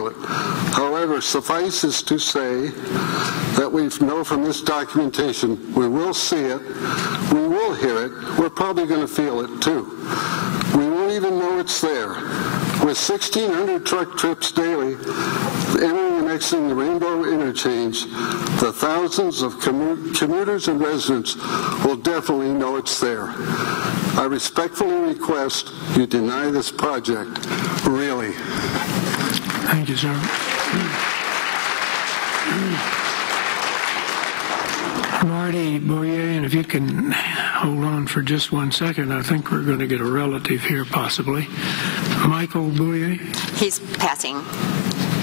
feel it. However, suffice is to say that we know from this documentation we will see it, we will hear it, we're probably going to feel it too. We won't even know it's there. With 1,600 truck trips daily entering and exiting the Rainbow Interchange, the thousands of commuters and residents will definitely know it's there. I respectfully request you deny this project. Really. Thank you, sir. Marty Boyer, and if you can hold on for just 1 second, I think we're going to get a relative here, possibly. Michael Boyer? He's passing.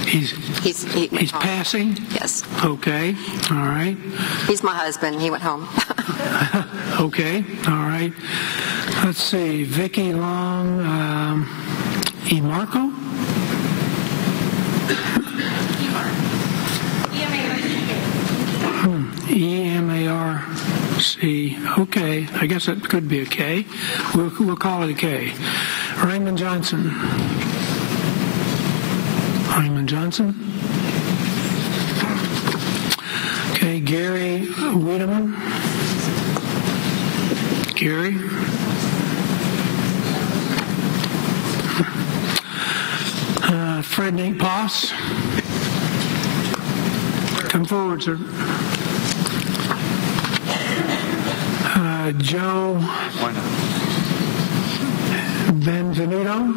He's passing? Yes. Okay. All right. He's my husband. He went home. Okay. All right. Let's see. Vicki Long, Emarco? E-M-A-R-C. Okay. I guess that could be a K. We'll call it a K. Raymond Johnson. Raymond Johnson. Okay. Gary Wiedemann. Gary. Fred Nate Poss. Come forward, sir. Joe Benvenuto.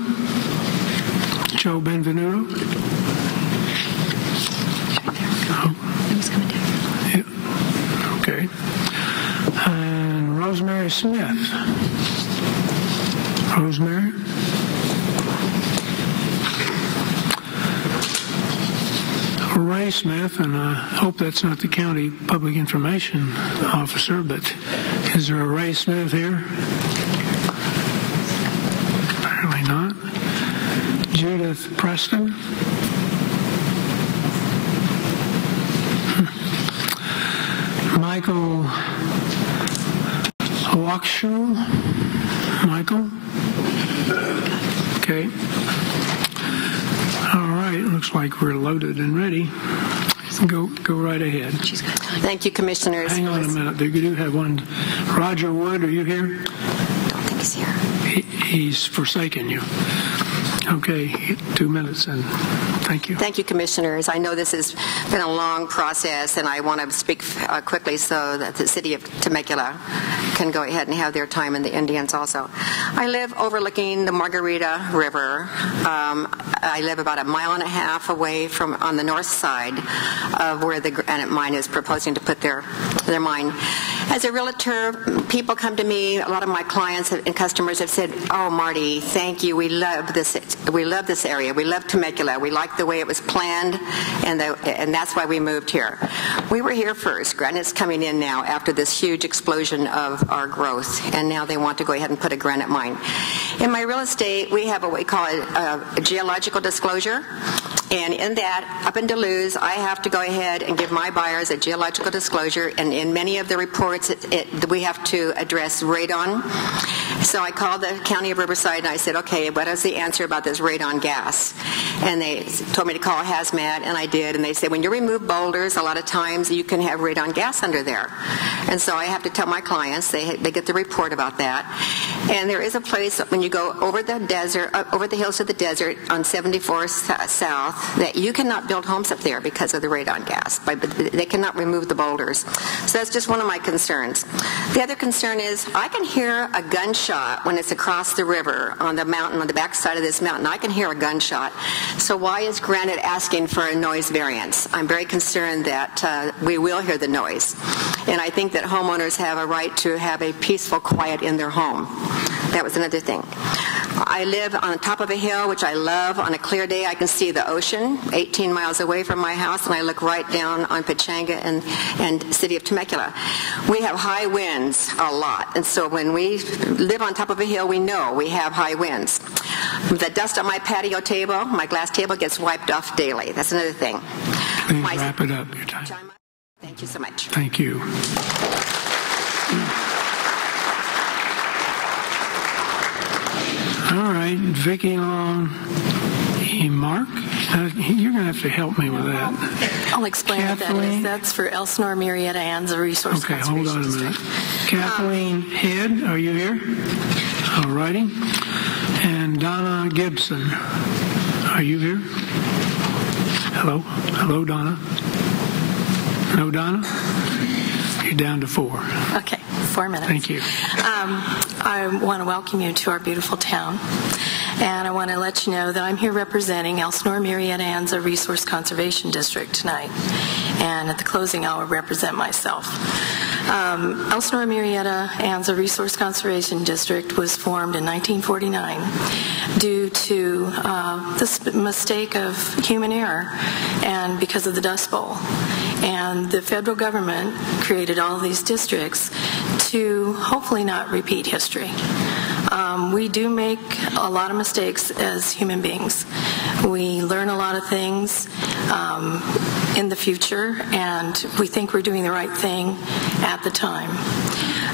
Joe Benvenuto. Oh. Yeah. Okay. And Rosemary Smith. Rosemary. Ray Smith, and I hope that's not the county public information officer, but is there a Ray Smith here? Apparently not. Judith Preston. Michael Wakshu. Michael? Okay. All right, looks like we're loaded and ready. Go right ahead. Thank you, Commissioners. Hang on a minute. You do have one. Roger Wood, are you here? I don't think he's here. He's forsaken you. Okay, 2 minutes, and thank you. Thank you, Commissioners. I know this has been a long process, and I want to speak quickly so that the city of Temecula can go ahead and have their time, and the Indians also. I live overlooking the Margarita River. I live about 1.5 miles away from on the north side of where the granite mine is proposing to put their mine. As a realtor, people come to me, a lot of my clients and customers have said, "Oh, Marty, thank you. We love this area. We love Temecula. We like the way it was planned, and that's why we moved here." We were here first. Granite's coming in now after this huge explosion of our growth, and now they want to go ahead and put a granite mine. In my real estate, we have what we call a geological disclosure, and in that, up in Duluth, I have to go ahead and give my buyers a geological disclosure, and in many of the reports, we have to address radon. So I called the county of Riverside and I said, okay, what is the answer about this radon gas? And they told me to call hazmat, and I did. And they said, when you remove boulders, a lot of times you can have radon gas under there. And so I have to tell my clients, they get the report about that. And there is a place when you go over the desert, over the hills to the desert on 74 South, that you cannot build homes up there because of the radon gas. They cannot remove the boulders. So that's just one of my concerns. The other concern is I can hear a gunshot when it's across the river on the mountain, on the backside of this mountain. I can hear a gunshot. So why is Granite asking for a noise variance? I'm very concerned that we will hear the noise. And I think that homeowners have a right to have a peaceful quiet in their home. That was another thing. I live on the top of a hill, which I love. On a clear day, I can see the ocean 18 miles away from my house, and I look right down on Pechanga and city of Temecula. We have high winds a lot, and so when we live on top of a hill, we know we have high winds. The dust on my patio table, my glass table, gets wiped off daily. That's another thing. Please wrap it up. Your time. Thank you so much. Thank you. All right, Vicki Long, Hey, Mark, you're going to have to help me with that. I'll explain what that Kathleen? is. That's for Elsinore Marietta Anza Resource Okay, hold Conservation on a minute. District. Kathleen Head, are you here? All righty. And Donna Gibson, are you here? Hello? Hello, Donna? No, Donna? You're down to 4. Okay, 4 minutes. Thank you. I want to welcome you to our beautiful town. And I want to let you know that I'm here representing Elsinore Marietta Anza Resource Conservation District tonight. And at the closing, I'll represent myself. Elsinore Marietta Anza Resource Conservation District was formed in 1949 due to the mistake of human error and because of the Dust Bowl. And the federal government created all of these districts to hopefully not repeat history. We do make a lot of mistakes as human beings. We learn a lot of things in the future, and we think we're doing the right thing at the time.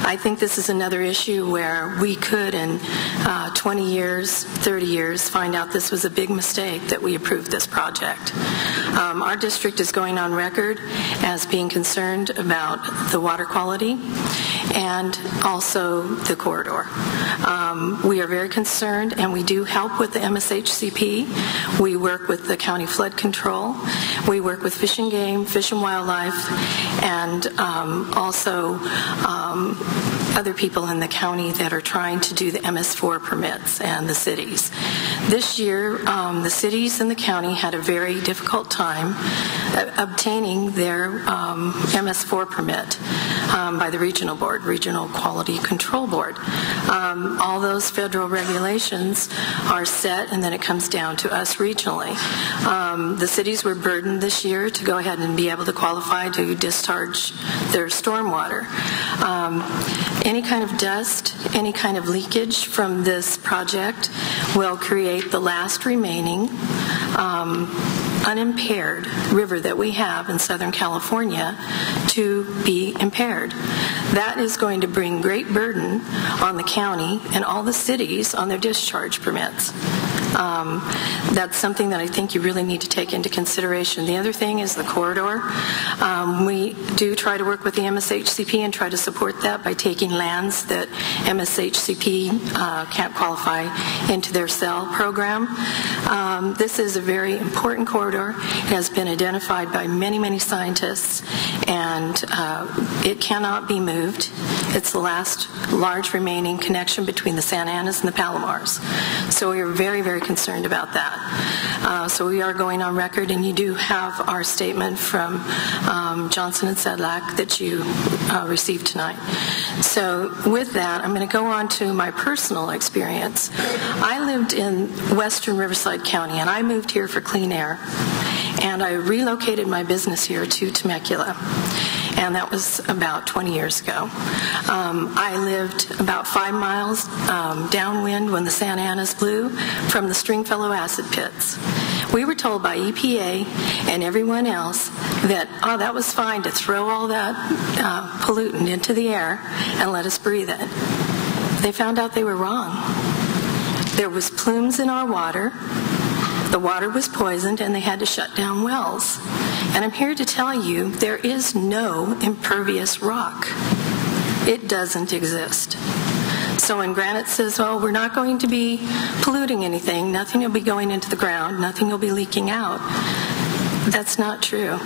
I think this is another issue where we could, in 20 years, 30 years, find out this was a big mistake that we approved this project. Our district is going on record as being concerned about the water quality and also the corridor. We are very concerned, and we do help with the MSHCP. We work with the county flood control. We work with Fish and Game, Fish and Wildlife, and also other people in the county that are trying to do the MS4 permits, and the cities. This year, the cities and the county had a very difficult time obtaining their MS4 permit by the regional board, Regional Quality Control Board. All those federal regulations are set, and then it comes down to us regionally. The cities were burdened this year to go ahead and be able to qualify to discharge their stormwater. Any kind of dust, any kind of leakage from this project will create the last remaining unimpaired river that we have in Southern California to be impaired. That is going to bring great burden on the county and all the cities on their discharge permits. That's something that I think you really need to take into consideration. The other thing is the corridor. We do try to work with the MSHCP and try to support that by taking lands that MSHCP can't qualify into their cell program. This is a very important corridor. It has been identified by many, many scientists, and it cannot be moved. It's the last large remaining connection between the Santa Anas and the Palomars. So we are very, very concerned about that. So we are going on record, and you do have our statement from Johnson and Sedlak that you received tonight. So with that, I'm going to go on to my personal experience. I lived in western Riverside County, and I moved here for clean air, and I relocated my business here to Temecula, and that was about 20 years ago. I lived about 5 miles downwind when the Santa Anas blew from the Stringfellow acid pits. We were told by EPA and everyone else that, oh, that was fine to throw all that pollutant into the air and let us breathe it. They found out they were wrong. There was plumes in our water. The water was poisoned, and they had to shut down wells. And I'm here to tell you there is no impervious rock. It doesn't exist. So when Granite says, oh, we're not going to be polluting anything, nothing will be going into the ground, nothing will be leaking out, that's not true.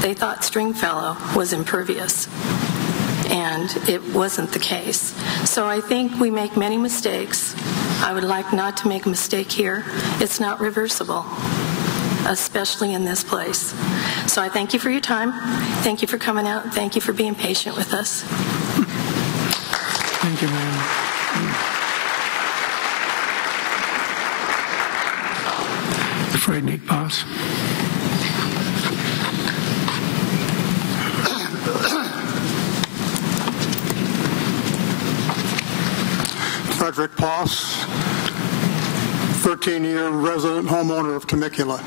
They thought Stringfellow was impervious, and it wasn't the case. So I think we make many mistakes. I would like not to make a mistake here. It's not reversible, especially in this place. So I thank you for your time. Thank you for coming out. Thank you for being patient with us. Thank you, ma'am. Frederick Boss. Frederick Poss, 13-year resident homeowner of Temecula.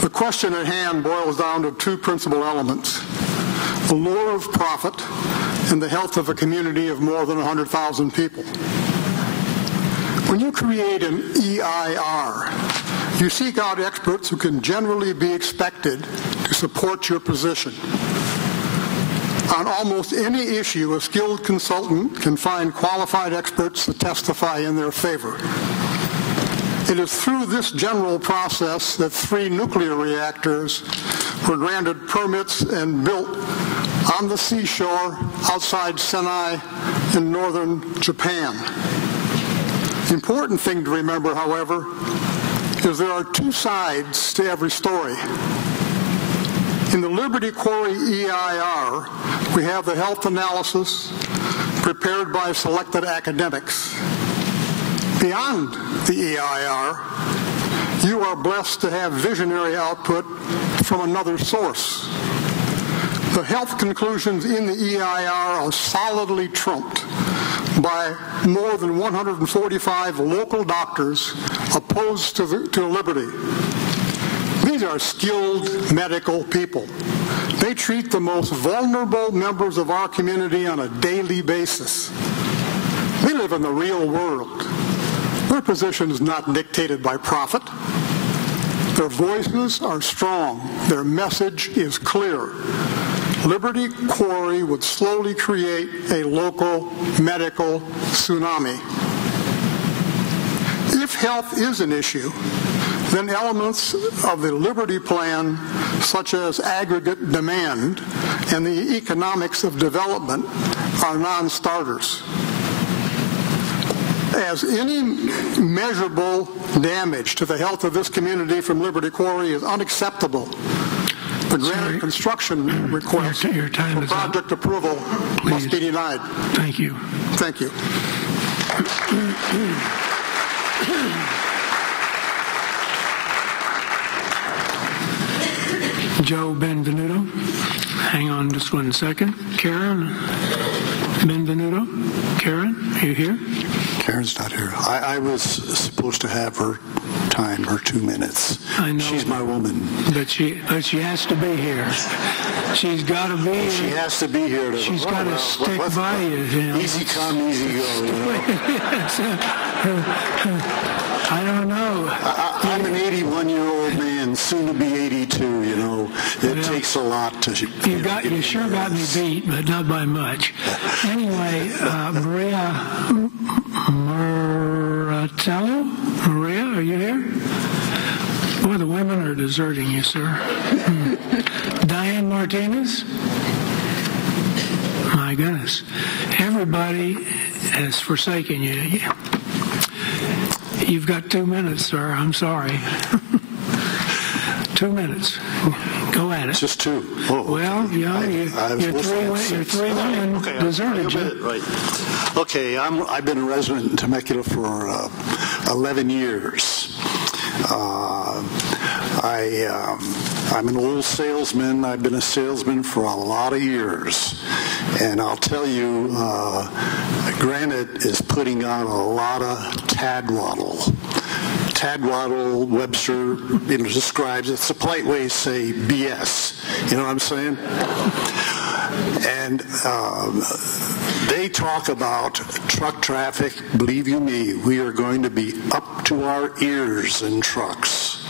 The question at hand boils down to two principal elements: the lure of profit and the health of a community of more than 100,000 people. When you create an EIR, You seek out experts who can generally be expected to support your position. On almost any issue, a skilled consultant can find qualified experts to testify in their favor. It is through this general process that 3 nuclear reactors were granted permits and built on the seashore outside Senai in northern Japan. The important thing to remember, however, is there are 2 sides to every story. In the Liberty Quarry EIR, we have the health analysis prepared by selected academics. Beyond the EIR, you are blessed to have visionary output from another source. The health conclusions in the EIR are solidly trumped by more than 145 local doctors opposed to Liberty. These are skilled medical people. They treat the most vulnerable members of our community on a daily basis. We live in the real world. Their position is not dictated by profit. Their voices are strong. Their message is clear. Liberty Quarry would slowly create a local medical tsunami. If health is an issue, then elements of the Liberty Plan, such as aggregate demand and the economics of development, are non-starters. As any measurable damage to the health of this community from Liberty Quarry is unacceptable, the granted construction request your time for project approval must be denied. Thank you. Thank you. Joe Benvenuto. Hang on just 1 second. Karen Benvenuto. Karen, are you here? Karen's not here. I was supposed to have her time, her 2 minutes. I know. She's my woman. But she has to be here. She's got to be here. She has to be here. She's got to stick by you. Easy come, easy go. You know? I don't know. I'm an 81-year-old man, soon to be 82. You know, it takes a lot to. You sure got me beat, but not by much. Anyway, Maria Maratello. Maria, are you here? Boy, the women are deserting you, sir. Diane Martinez. My goodness, everybody has forsaken you. You've got 2 minutes, sir. I'm sorry. 2 minutes. Go at it. Just 2. Oh, okay. Well, yeah, your three women deserted you. Right. Okay, I've been a resident in Temecula for 11 years. I'm an old salesman. I've been a salesman for a lot of years. And I'll tell you, Granite is putting on a lot of tadwaddle. Tadwaddle, Webster, describes, it's a polite way to say BS. You know what I'm saying? And they talk about truck traffic. Believe you me, we are going to be up to our ears in trucks.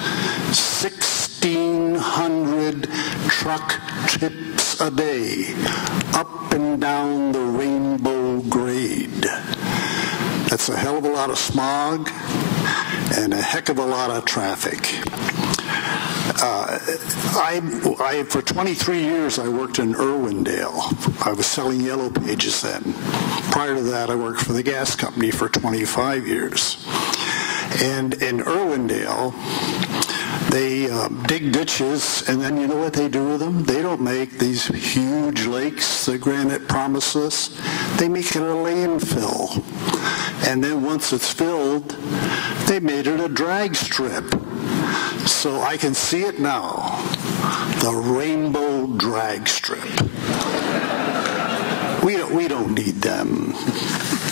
1,600 truck trips a day up and down the Rainbow Grade. That's a hell of a lot of smog and a heck of a lot of traffic. For 23 years, I worked in Irwindale. I was selling Yellow Pages then. Prior to that, I worked for the gas company for 25 years. And in Irwindale, they dig ditches, and then you know what they do with them? They don't make these huge lakes that Granite promises. They make it a landfill. And then once it's filled, they made it a drag strip. So I can see it now, the Rainbow Drag Strip. We don't need them.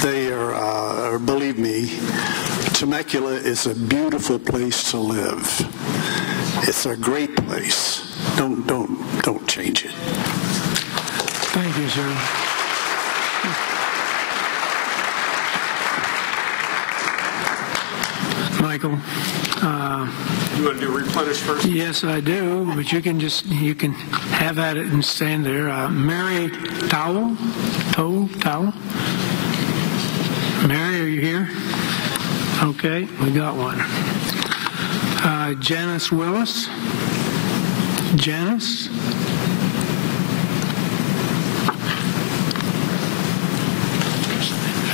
They are, believe me, Temecula is a beautiful place to live. It's a great place. Don't change it. Thank you, sir. My Michael. You want to do replenish first? Yes, I do, but you can have at it and stand there. Mary Towell? Mary, are you here? Okay, we got one. Janice Willis? Janice?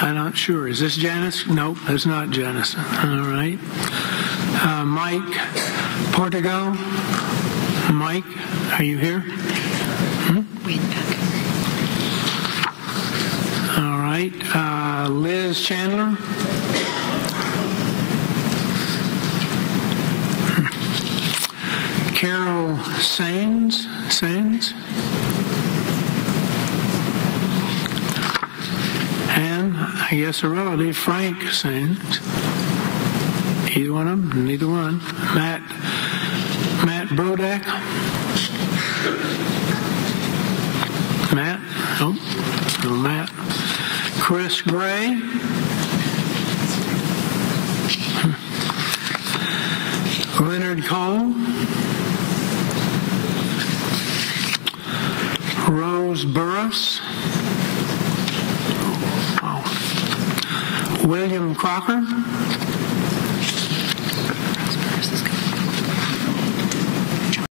I'm not sure. Is this Janice? Nope, that's not Janice. All right. Mike Portugal? Mike, are you here? All right. Liz Chandler? Carol Sains? And I guess a relative, Frank Sains. Either one of them? Neither one. Matt Brodak? Matt? Nope. No Matt. Chris Gray? Leonard Cole? Rose Burris? Wow. William Crocker?